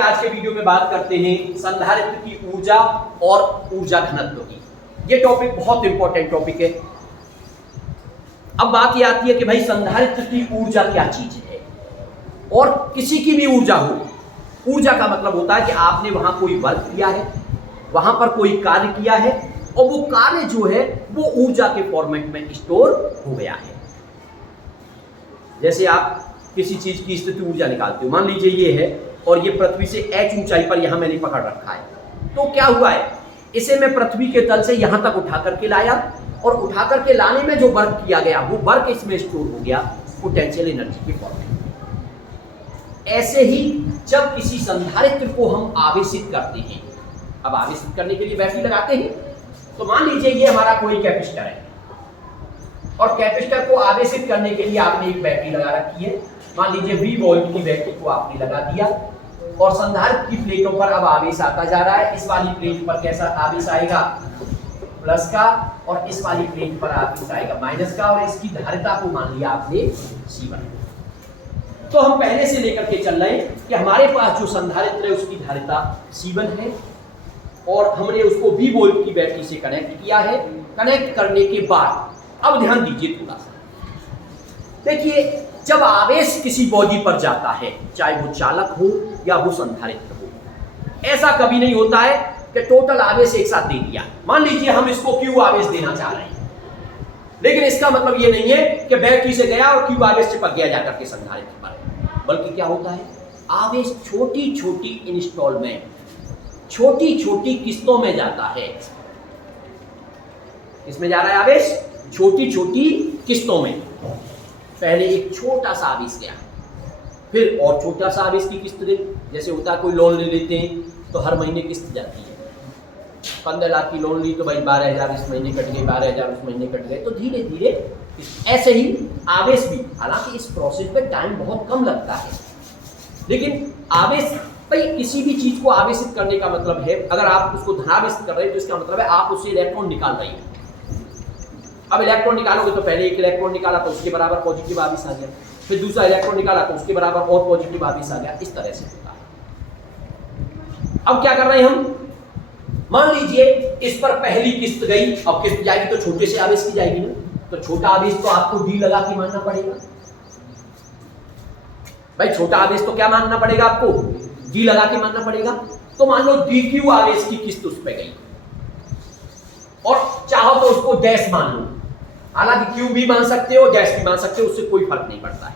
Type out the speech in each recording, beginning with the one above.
आज के वीडियो में बात करते हैं संधारित्र की ऊर्जा और ऊर्जा घनत्व की। ये टॉपिक बहुत इंपॉर्टेंट टॉपिक है। अब बात ये आती है कि भाई संधारित्र की ऊर्जा क्या चीज है, और किसी की भी ऊर्जा हो। ऊर्जा का मतलब होता है कि आपने वहां कोई वर्क किया है, वहां पर कोई कार्य किया है, और वो कार्य जो है वो ऊर्जा के फॉर्मेट में स्टोर हो गया है। जैसे आप किसी चीज की स्थिति ऊर्जा निकालते हो, मान लीजिए ये है और ये पृथ्वी से h ऊंचाई पर यहां मैंने पकड़ रखा है, तो क्या हुआ है, इसे मैं पृथ्वी के तल से यहां तक उठा करके लाया, और उठा करके लाने में जो वर्क किया गया वो वर्क इसमें स्टोर हो गया पोटेंशियल एनर्जी के फॉर्म में। ऐसे ही जब किसी संधारित्र को हम आवेशित करते हैं, अब आवेशित करने के लिए बैटरी लगाते हैं, तो मान लीजिए ये हमारा कोई कैपेसिटर है, और कैपेसिटर को आवेशित करने के लिए आपने एक बैटरी लगा रखी है। मान लीजिए 20 वोल्ट की बैटरी को आपने लगा दिया, और संधारित्र की प्लेटों पर अब आवेश आता जा रहा है। इस वाली प्लेट पर कैसा आवेश आएगा, प्लस का, और इस वाली प्लेट पर आवेश आएगा माइनस का, और इसकी धारिता को मान लिया आपने C1। तो हम पहले से लेकर के चल रहे हैं कि हमारे पास जो संधारित्र है उसकी धारिता C1 है, और हमने उसको 20 वोल्ट की बैटरी से कनेक्ट किया है। कनेक्ट करने के बाद अब ध्यान दीजिए थोड़ा सा, देखिए जब आवेश किसी बॉडी पर जाता है, चाहे वो चालक हो या वो संधारित्र हो, ऐसा कभी नहीं होता है कि टोटल आवेश एक साथ दे दिया। मान लीजिए हम इसको Q आवेश देना चाह रहे हैं, लेकिन इसका मतलब ये नहीं है कि बैटरी से गया और Q आवेश चिपक गया जाकर के संधारित्र पर, बल्कि क्या होता है, आवेश छोटी छोटी इंस्टॉलमेंट, छोटी छोटी किस्तों में जाता है। इसमें जा रहा है आवेश छोटी छोटी किस्तों में। पहले एक छोटा सा आवेश गया, फिर और छोटा सा आवेश की किस्त गई। जैसे होता है कोई लोन ले लेते हैं तो हर महीने किस्त जाती है, 15 लाख की लोन ली तो भाई 12,000 इस महीने कट गए, 12,000 उस महीने कट गए, तो धीरे धीरे ऐसे ही आवेश भी। हालांकि इस प्रोसेस में टाइम बहुत कम लगता है, लेकिन आवेश भाई किसी भी चीज को आवेशित करने का मतलब है, अगर आप उसको धनावेशित कर रहे हैं तो इसका मतलब है आप उससे इलेक्ट्रॉन निकाल रहे हैं। अब इलेक्ट्रॉन निकालोगे तो पहले एक इलेक्ट्रॉन निकाला तो उसके बराबर पॉजिटिव आवेश आ गया, फिर दूसरा इलेक्ट्रॉन निकाला तो उसके बराबर और पॉजिटिव आवेश आ गया। इस तरह से होता है। अब क्या कर रहे हैं हम, मान लीजिए इस पर पहली किस्त गई, अब किस्त जाएगी तो छोटे से आवेश की जाएगी ना, तो छोटा आवेश तो आपको डी लगा के मानना पड़ेगा। भाई छोटा आवेश तो क्या मानना पड़ेगा आपको, डी लगा के मानना पड़ेगा। तो मान लो dq आवेश की किस्त उस पर गई, और चाहो तो उसको डैश मान लो। हालांकि क्यू भी मान सकते हो, डैश भी मान सकते हो, उससे कोई फर्क नहीं पड़ता है।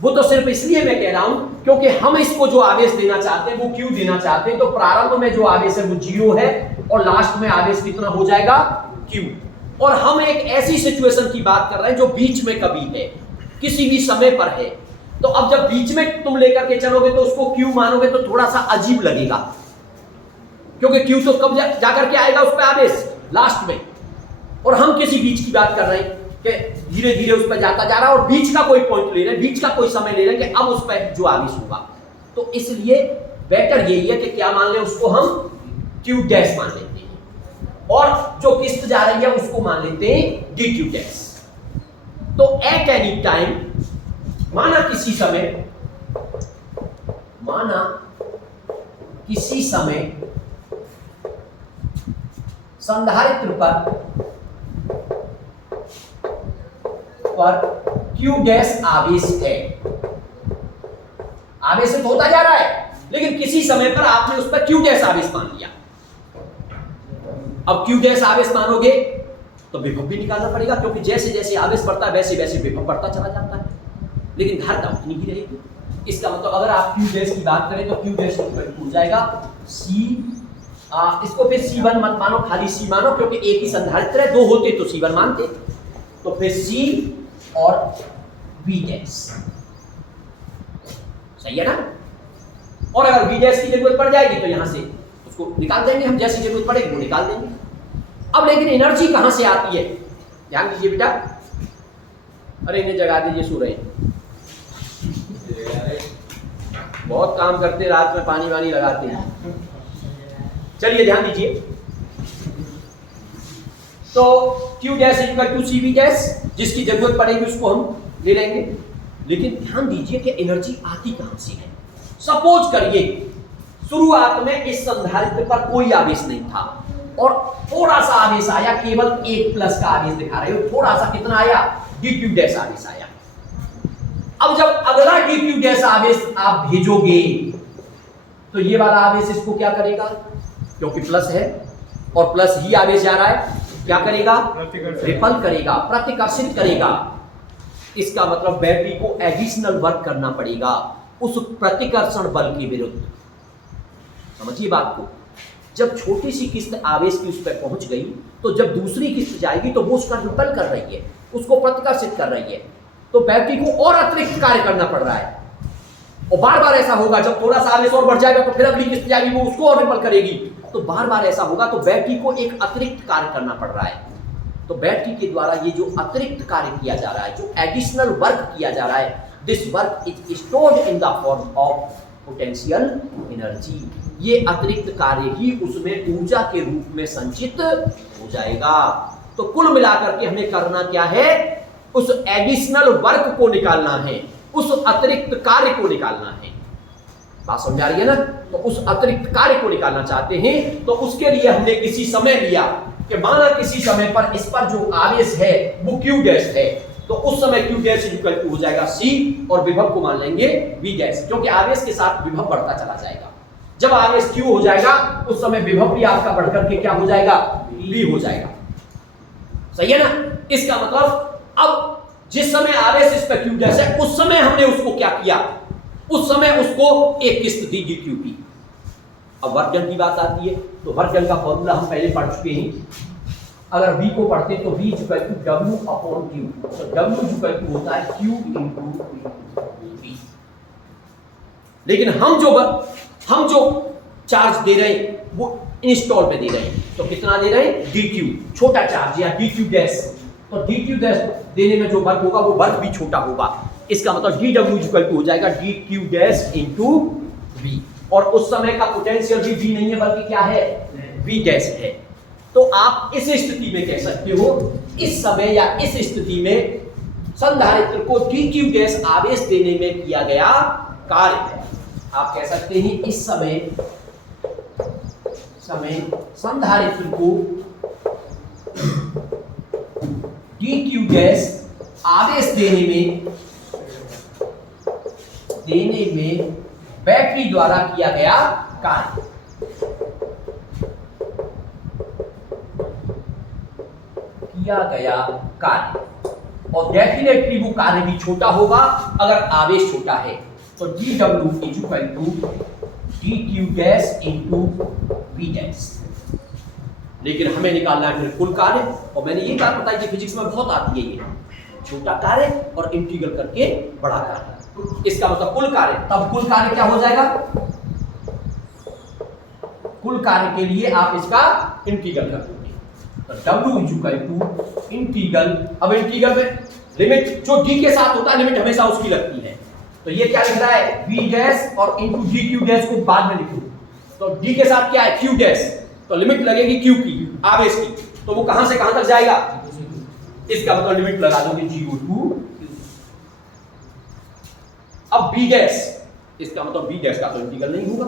वो तो सिर्फ इसलिए मैं कह रहा हूं क्योंकि हम इसको जो आवेश देना चाहते हैं वो क्यू देना चाहते हैं, तो प्रारंभ में जो आवेश है वो 0 है, और लास्ट में आवेश कितना हो जाएगा, क्यू। और हम एक ऐसी सिचुएशन की बात कर रहे हैं जो बीच में कभी है, किसी भी समय पर है। तो अब जब बीच में तुम लेकर के चलोगे तो उसको क्यू मानोगे तो थोड़ा सा अजीब लगेगा, क्योंकि क्यू तो कब जाकर के आएगा उस पर आवेश, लास्ट में। और हम किसी बीच की बात कर रहे हैं कि धीरे धीरे उस पर जाता जा रहा है, और बीच का कोई पॉइंट ले रहे हैं, बीच का कोई समय ले रहे हैं कि अब उस पर जो आवेश होगा। तो इसलिए बेटर यही है कि क्या मान लें, उसको हम क्यू डैश मान लेते हैं, और जो किस्त जा रही है उसको मान लेते हैं डी क्यू डैश। तो एट एनी टाइम, माना किसी समय संधारित्र पर Q डैश आवेश है, आवेशित होता जा रहा है, लेकिन किसी समय पर आपने उस पर Q डैश आवेश मान लिया। अब Q डैश आवेश मानोगे तो विभव भी निकालना पड़ेगा, क्योंकि जैसे जैसे आवेश बढ़ता है वैसे वैसे विभव बढ़ता चला जाता है, लेकिन धारिता उतनी ही रहेगी। इसका मतलब अगर आप Q डैश की बात करें तो Q डैश हो जाएगा C। इसको फिर C1 मत मानो, खाली C मानो, क्योंकि एक ही संधारित्र है, 2 होते तो C1 मानते। तो फिर C और V डैश, सही है ना। और अगर V डैश की जरूरत पड़ जाएगी तो यहां से उसको निकाल देंगे हम, जैसी जरूरत पड़ेगी वो निकाल देंगे। अब लेकिन एनर्जी कहां से आती है, ध्यान दीजिए बेटा। अरे इन्हें जगा दीजिए, सो रहे बहुत काम करते, रात में पानी वानी लगाते हैं। चलिए ध्यान दीजिए, तो Q dash equal to CV dash, जिसकी जरूरत पड़ेगी उसको हम ले लेंगे। लेकिन ध्यान दीजिए कि एनर्जी आती कहां से है, सपोज करिए शुरुआत में इस संधारित्र पर कोई आवेश नहीं था और थोड़ा सा आवेश आया, केवल 1 प्लस का आवेश दिखा रहे हो, थोड़ा सा कितना आया, dq डैश आवेश आया। अब जब अगला dq डैश आवेश आप भेजोगे तो ये वाला आवेश इसको क्या करेगा, क्योंकि प्लस है और प्लस ही आवेश जा रहा है, क्या करेगा, रिपल करेगा, प्रतिकर्षित करेगा। इसका मतलब बैटरी को एडिशनल वर्क करना पड़ेगा उस प्रतिकर्षण बल के विरुद्ध। समझिए बात को, जब छोटी सी किस्त आवेश की उस पर पहुंच गई तो जब दूसरी किस्त जाएगी तो वो उसका रिपल कर रही है, उसको प्रतिकर्षित कर रही है, तो बैटरी को और अतिरिक्त कार्य करना पड़ रहा है। और बार बार ऐसा होगा, जब थोड़ा सा आवेश और बढ़ जाएगा तो फिर अगली किस्त जाएगी, वो उसको और रिपल करेगी, तो बार बार ऐसा होगा, तो बैटरी को एक अतिरिक्त कार्य करना पड़ रहा है। तो बैटरी के द्वारा ये जो अतिरिक्त कार्य किया जा रहा है, जो एडिशनल वर्क किया जा रहा है, this work is stored in the form of potential energy. ये अतिरिक्त कार्य ही उसमें ऊर्जा के रूप में संचित हो जाएगा। तो कुल मिलाकर के हमें करना क्या है, उस एडिशनल वर्क को निकालना है, उस अतिरिक्त कार्य को निकालना है। बात समझ आ रही है ना? तो उस अतिरिक्त कार्य को निकालना चाहते हैं तो उसके लिए हमने किसी समय लिया कि माना किसी समय पर इस पर जो आवेश है वो q डैश है, तो उस समय q डैश इक्वल टू हो जाएगा c और विभव को मान लेंगे v डैश, क्योंकि आवेश के साथ विभव बढ़ता चला जाएगा। जब आवेश q हो जाएगा उस समय विभव भी आपका बढ़कर के क्या हो जाएगा, v हो जाएगा। सही है ना? इसका मतलब अब जिस समय आवेश इस पर q डैश है उस समय हमने उसको क्या किया, उस समय उसको एक किस्त दी dq की। अब वर्क डन की बात आती है तो वर्क डन का फॉर्मूला हम पहले पढ़ चुके हैं। अगर v को पढ़ते तो v equal to w upon q, तो w इक्वल टू होता है q इंटू v। लेकिन हम जो चार्ज दे रहे हैं वो इंस्टॉल पे दे रहे हैं, तो कितना दे रहे हैं, dq, छोटा चार्ज या dq डैश। तो dq डैश देने में जो वर्क होगा वो वर्क भी छोटा होगा। इसका मतलब dw इक्वल टू हो जाएगा dq डैश इंटू v। और उस समय का पोटेंशियल भी v नहीं है बल्कि क्या है, v डैश है। तो आप इस स्थिति में कह सकते हो, इस समय या इस स्थिति में संधारित्र को dq डैश आवेश देने में किया गया कार्य है। आप कह सकते हैं इस समय संधारित्र को dq डैश आवेश देने में बैटरी द्वारा किया गया कार्य। और डेफिनेटली वो कार्य भी छोटा होगा अगर आवेश छोटा है। तो dw is equal to dq dash into v dash. लेकिन हमें निकालना है फिर कुल कार्य, और मैंने ये बात बताई कि फिजिक्स में बहुत आती है, ये छोटा कार्य और इंटीग्रल करके बड़ा कार्य। इसका मतलब कुल कार्य, तब कुल कार्य क्या हो जाएगा, कुल कार्य के लिए आप इसका इंटीग्रल कर दोगे। तो w is equal to integral, अब इंटीग्रल में लिमिट जो d के साथ होता है लिमिट हमेशा उसकी लगती है। तो ये क्या लिख रहा है, v डैश और इंटू dq डैश को बाद में लिखूं। तो d के साथ क्या है, q डैश, तो लिमिट लगेगी q की, आवेश की, तो वो कहां से कहां तक जाएगा, इसका मतलब लिमिट लगा दोगे 0 टू। अब v डैश, इसका मतलब v डैश का तो इंटीग्रल नहीं होगा,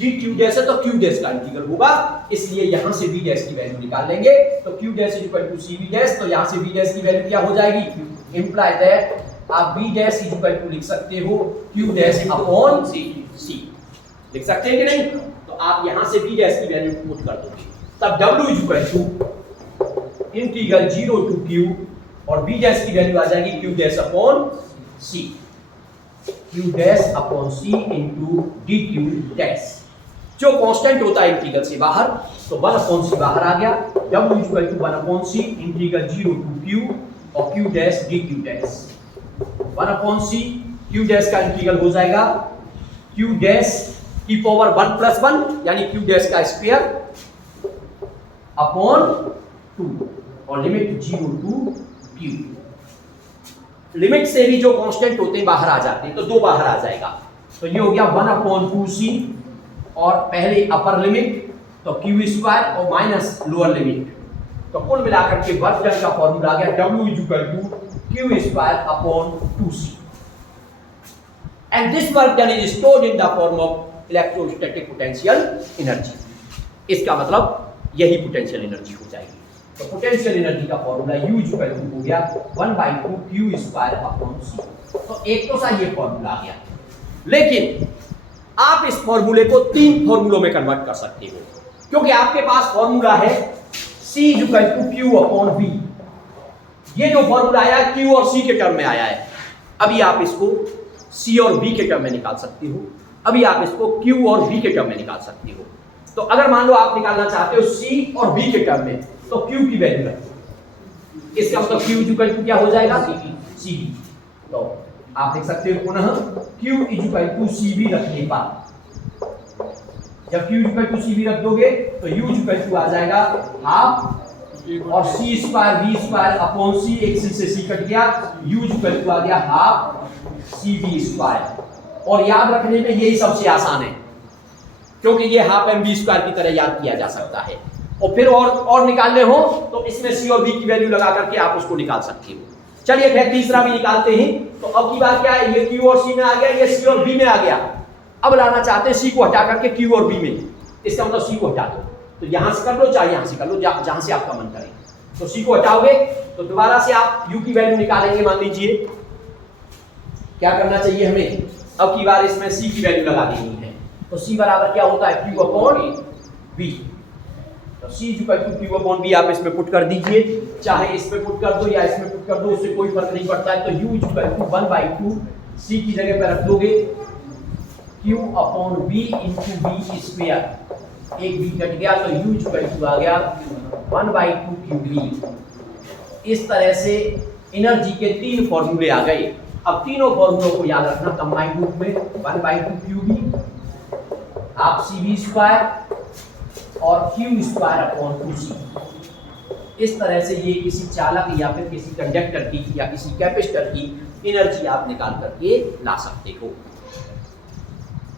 dq डैश है तो q डैश का इंटीग्रल होगा, इसलिए यहां से v डैश की वैल्यू निकाल लेंगे। तो q dash is equal to cv dash, तो यहां से v डैश की वैल्यू क्या हो जाएगी, इंप्लाई दैट आप v dash is equal to लिख सकते हो q डैश अपॉन c, लिख सकते हैं कि नहीं? तो आप यहां से v डैश की वैल्यू पुट कर दोगे, तब w is equal to integral 0 to q, और v डैश की वैल्यू आ जाएगी q dash upon c, q dash upon c into dq dash. जो कांस्टेंट होता है इंटीग्रल से बाहर, तो 1 अपॉन c बाहर आ गया, w equal to 1 upon c integral 0 to q और q dash dq dash. 1 upon c q dash का इंटीग्रल हो जाएगा q डैश की पावर 1 प्लस 1 यानी q डैश का स्क्वायर अपॉन 2 और लिमिट 0 टू q। लिमिट से भी जो कांस्टेंट होते हैं बाहर आ जाते हैं, तो 2 बाहर आ जाएगा, तो ये हो गया 1 अपॉन 2c और पहले अपर लिमिट तो q स्क्वायर और माइनस लोअर लिमिट, तो कुल मिलाकर के वर्क डन का फॉर्मूला आ गया w is equal to q square upon 2c। And this work done is stored in the form of electrostatic potential energy. इसका मतलब यही पोटेंशियल एनर्जी हो जाएगी। तो पोटेंशियल एनर्जी का फॉर्मूला U हो गया 1/2 Q²/C। तो एक तो सा ये फॉर्मूला आ गया, लेकिन आप इस फॉर्मूले को 3 फॉर्मूलों में कन्वर्ट कर सकते हो, क्योंकि आपके पास फॉर्मूला है C Q/V। ये जो फॉर्मूला आया है Q और C के टर्म में आया है। अभी आप इसको C और V के टर्म में निकाल सकते हो, अभी आप इसको Q और V के टर्म में निकाल सकते हो। तो अगर मान लो आप निकालना चाहते हो C और V के टर्म में, तो Q की वैल्यू रखो। इसका मतलब Q क्या हो जाएगा? CV। तो आप देख सकते हो पुनः Q CV रखने पर, जब Q CV रख दोगे तो U आ जाएगा हाफ और C² V² C, एक से C कट गया, U आ गया हाफ CV²। और याद रखने में यही सबसे आसान है, क्योंकि ये हाफ mv² की तरह याद किया जा सकता है। और फिर और निकालने हो तो इसमें C और V की वैल्यू लगा करके आप उसको निकाल सकते हो। चलिए खैर तीसरा भी निकालते हैं। तो अब की बात क्या है, ये Q और C में आ गया, ये C और V में आ गया। अब लाना चाहते हैं C को हटा करके Q और V में। इसका मतलब C को हटा दो, तो यहां से कर लो चाहे यहां से कर लो, जहां से आपका मन करे। तो C को हटाओगे तो दोबारा से आप U की वैल्यू निकालेंगे। मान लीजिए क्या करना चाहिए हमें, अब की बार इसमें C की वैल्यू लगा देनी है। तो C बराबर क्या होता है Q/V। तो C Q/V आप इसमें पुट कर दीजिए, चाहे इसमें पुट कर दो या इसमें पुट कर दो, उससे कोई फर्क नहीं पड़ता है। तो U 1/2 C की जगह पर रख दोगे Q/V × V²। एक V कट गया तो U आ गया 1/2 QV। इस तरह से एनर्जी के 3 फॉर्मूले आ गए। अब तीनों फॉर्मूलों को याद रखना कंबाइंड रूप में, 1/2 QV हाफ CV² और Q²/2C। इस तरह से ये किसी चालक या फिर किसी कंडक्टर की या किसी कैपेसिटर की एनर्जी आप निकाल करके ला सकते हो।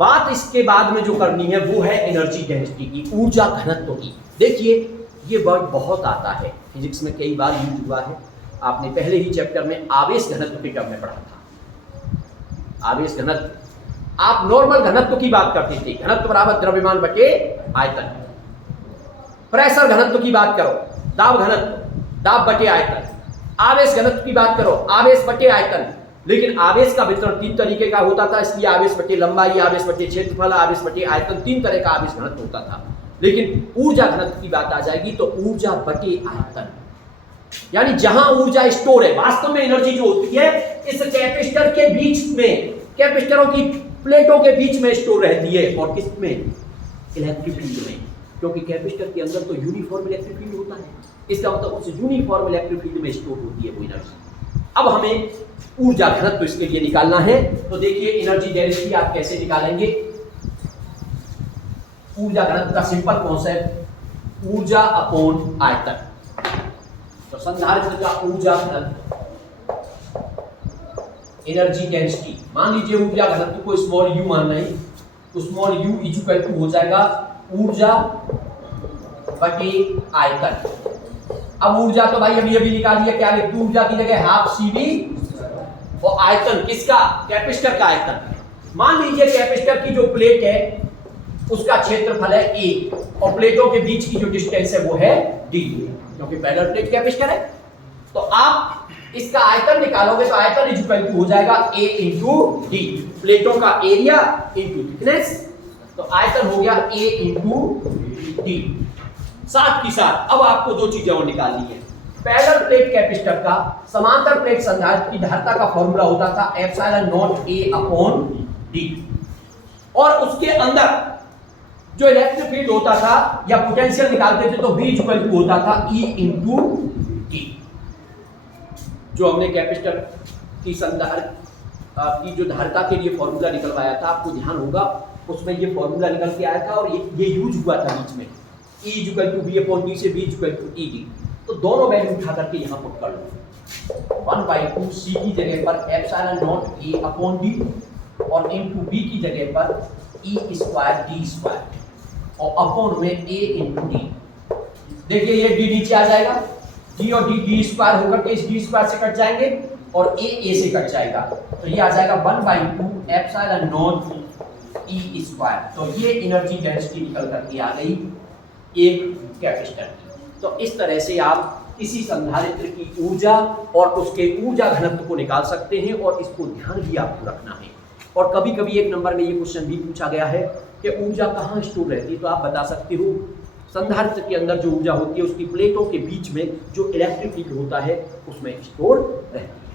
बात इसके बाद में जो करनी है वो है एनर्जी डेंसिटी की, ऊर्जा घनत्व की। देखिए ये वर्ड बहुत आता है, फिजिक्स में कई बार यूज हुआ है। आपने पहले ही चैप्टर में आवेश घनत्व के टर्म में पढ़ा था। आवेश घनत्व, आप नॉर्मल घनत्व की बात करते थे, घनत्व बराबर द्रव्यमान बटे आयतन। प्रेशर घनत्व की बात करो, दाब घनत्व, दाब बटे आयतन। आवेश घनत्व की बात करो, आवेश बटे आयतन। लेकिन आवेश का वितरण 3 तरीके का होता था, इसलिए आवेश बटे लंबाई, आवेश बटे क्षेत्रफल, आवेश बटे आयतन, 3 तरह का आवेश घनत्व होता था। लेकिन ऊर्जा घनत्व की बात आ जाएगी तो ऊर्जा बटे आयतन, यानी जहां ऊर्जा स्टोर है, वास्तव में एनर्जी जो होती है इस कैपेसिटर के बीच में, कैपेसिटरों की प्लेटों के बीच में स्टोर रहती है। और किस में? इलेक्ट्रिक फील्ड में, क्योंकि कैपेसिटर के अंदर तो यूनिफॉर्म इलेक्ट्रिक फील्ड होता है। इसका मतलब उस यूनिफॉर्म इलेक्ट्रिक फील्ड में स्टोर होती है वो एनर्जी। अब हमें ऊर्जा घनत्व इसके लिए निकालना है। तो देखिए एनर्जी डेंसिटी आप कैसे निकालेंगे। ऊर्जा घनत्व का सिंपल कॉन्सेप्ट, ऊर्जा अपॉन आयतन। तो संधारित्र का ऊर्जा घनत्व, एनर्जी डेंसिटी, मान लीजिए ऊर्जा घनत्व को स्मॉल u मानना है, तो स्मॉल u इक्वल टू हो जाएगा ऊर्जा बटे आयतन। अब ऊर्जा तो भाई अभी निकाल दिया, क्या लिख दूं ऊर्जा की जगह हाफ CV और आयतन किसका? कैपेसिटर का आयतन। मान लीजिए कैपेसिटर की जो प्लेट है उसका क्षेत्रफल है A और प्लेटों के बीच की जो डिस्टेंस है वो है D, क्योंकि पैरेलल प्लेट कैपेसिटर है। तो आप इसका आयतन निकालोगे तो आयतन इक्वल टू हो जाएगा A इंटू D, प्लेटों का एरिया इंटू थिकनेस। तो आयतन हो गया A इंटू D। साथ ही साथ अब आपको 2 चीजें और निकालनी है। पैरेलल प्लेट कैपेसिटर का समांतर प्लेट संधारित्र की धारिता का फॉर्मूला होता था ε0A/D, और उसके अंदर जो इलेक्ट्रिक फील्ड होता था या पोटेंशियल निकालते थे तो V इक्वल टू होता था E इंटू T। जो हमने कैपेसिटर की संधारित्र की जो धारिता के लिए फॉर्मूला निकलवाया था, आपको ध्यान होगा उसमें ये फॉर्मूला निकल के आया था और ये यूज हुआ था बीच में, E इक्वल टू V/D से V इक्वल टू ED। तो दोनों वैल्यू उठा करके यहाँ पुट कर लो। 1/2 C की जगह पर ε0A/D और इंटू B की जगह पर E²D² और अपॉन में A इंटू D। देखिए ये D नीचे आ जाएगा, G और D D² होकर के इस D² से कट जाएंगे और ए से कट जाएगा, तो ये आ जाएगा 1/2 एप्सिलॉन नॉट ई स्क्वायर। तो ये एनर्जी डेंसिटी निकल करके आ गई एक कैपेसिटर की। तो इस तरह से आप किसी संधारित्र की ऊर्जा और उसके ऊर्जा घनत्व को निकाल सकते हैं, और इसको ध्यान भी आपको रखना है। और कभी कभी एक नंबर में ये क्वेश्चन भी पूछा गया है कि ऊर्जा कहाँ स्टोर रहती है, तो आप बता सकते हो संधारित्र के अंदर जो ऊर्जा होती है उसकी प्लेटों के बीच में जो इलेक्ट्रिक फील्ड होता है उसमें स्टोर रहती है।